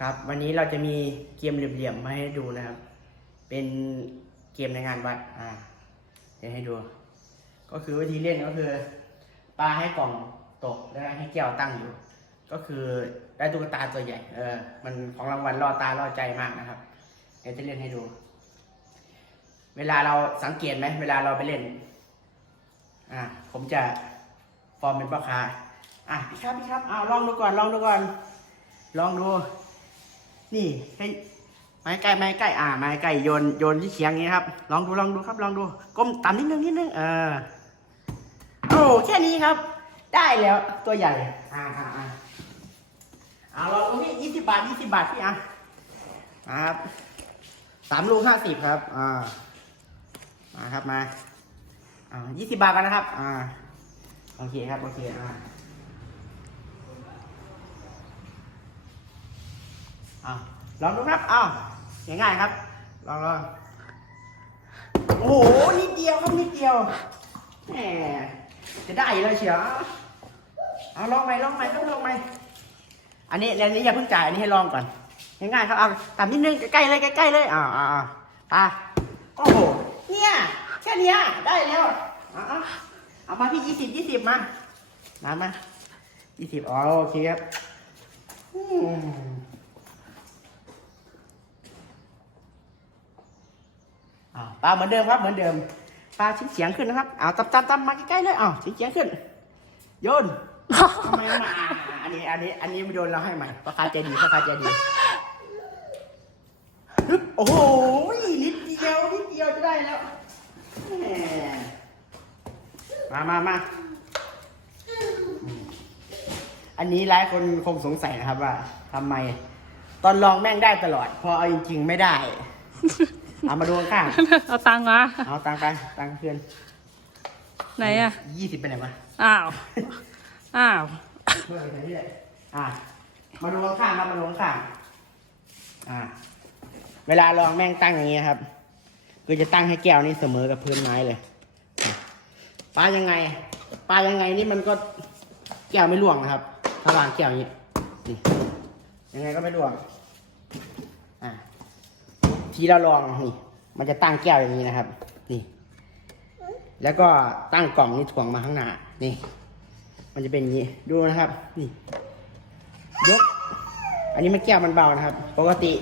ครับ วันนี้เราจะมีเกมเหลี่ยมๆมาให้ดูนะครับ เป็นเกมในงานวัดอ่าเดี๋ยวให้ดู ก็คือวิธีเล่นก็คือปาให้กล่องตกแล้วให้แก้วตั้งอยู่ ก็คือได้ตุ๊กตาตัวใหญ่เออมันของรางวัลล่อตาล่อใจมากนะครับเดี๋ยวจะเล่นให้ดู เวลาเราสังเกตไหมเวลาเราไปเล่นอ่าผมจะฟอร์มเป็นพ่อค้าอะพี่ครับพี่ครับเอาลองดูก่อนลองดูก่อน ลองดู นี่ให้ไม้ไก่ไม้ไก่อ่าไม้ไก่โยนโยนที่เคียงนี้ครับ ลองดูลองดูครับลองดูก้มต่ำนิดนึงนิดนึงเออโอ้แค่นี้ครับ ได้แล้วตัวใหญ่อ่าอ่าอ่าเอาลองดูนี่ยี่สิบบาทยี่สิบบาทพี่อะครับสามลูกห้าสิบครับอ่ามาครับมาอ่ายี่สิบบาทกันนะครับ อ่าโอเคครับโอเคอ่า อ่าลองดูครับอ้าวง่ายๆครับ ลองลองโอ้โห นิดเดียวครับนิดเดียวแหมจะได้อยู่แล้วเชียวเอาลองไหมลองไหมต้องลองไหมอันนี้อันนี้อย่าเพิ่งจ่ายอันนี้ให้ลองก่อน ง่ายๆครับ เอาตามนิดนึงใกล้ๆเลยใกล้ๆเลยอ้าวอ้าวอ้าวโอ้โห เนี่ยแค่เนี้ยได้แล้วเอาเอาเอามาพี่ยี่สิบยี่สิบมาน้ำมายี่สิบอ๋อโอเคครับอืมอ้าว ปลาเหมือนเดิมครับ เหมือนเดิม ปลาชิ้นเสียงขึ้นนะครับเอาตับตับตับมาใกล้ๆเลยอ้าชิ้นเสียงขึ้น โยนทำไมมาอันนี้ อันนี้ อันนี้ไม่โดนเราให้ใหม่ประคาใจดีประคาใจดีโอ้โหนิดเดียวนิดเดียวจะได้แล้วมมามามาอันนี้หลายคนคงสงสัยนะครับว่าทำไม ตอนลองแม่งได้ตลอด พอเอาจริงๆไม่ได้ เอามาดูข้างเอาตังค์มาๆเอาตังค์ไปตังค์เพื่อนไหนอะ ยี่สิบไปไหนมาอ้าว อ้าวเมื่อไหร่ที่อ่ามาดูข้างๆครับมาดูข้างๆอ่าเวลาลองแม่งตั้งอย่างนี้ครับ คือจะตั้งให้แก้วนี้เสมอกับพื้นไม้เลยปลายังไงปลายังไงนี่มันก็แก้วไม่ร่วงนะครับถ้าวางแก้วอย่างนี้นี่ยังไงก็ไม่ร่วงอ่า ทีเราลองนี่ มันจะตั้งแก้วอย่างนี้นะครับ นี่ แล้วก็ตั้งกล่องนี่ถ่วงมาข้างหน้า นี่ มันจะเป็นอย่างนี้ ดูนะครับ นี่ ยก อันนี้มันแก้วมันเบานะครับ ปกติ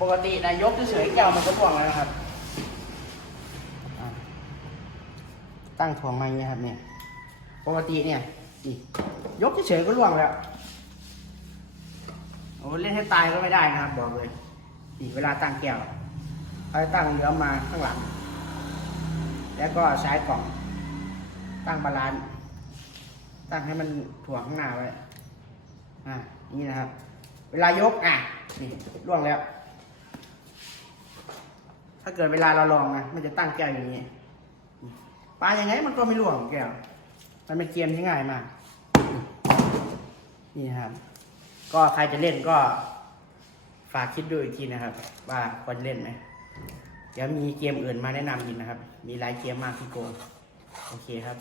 ปกตินะยกเฉยๆแก้วมันก็ร่วงแล้วนะครับ ตั้งถ่วงมาอย่างนี้ครับเนี่ย ปกติเนี่ยนี่ยกเฉยๆก็ร่วงแล้ว โอ้เล่นให้ตายก็ไม่ได้นะครับบอกเลย นี่เวลาตั้งแก้วเอาตั้งเหลือมาข้างหลัง แล้วก็ใช้กล่อง ตั้งบาลานซ์ตั้งให้มันถ่วงข้างหน้าไว้ อ่า นี่นะครับ เวลายก อะ นี่ล่วงแล้ว ถ้าเกิดเวลาเราลองนะ มันจะตั้งแก้วอย่างนี้ ปลาอย่างไงมันก็ไม่ล่วงแก้ว มันเป็นเกมที่ง่ายมาก นี่ครับ ก็ใครจะเล่นก็ ฝากคิดดูอีกทีนะครับ ว่าควรเล่นไหมเดี๋ยวมีเกมอื่นมาแนะนำอีกนะครับ มีหลายเกมมากพี่โก โอเคครับ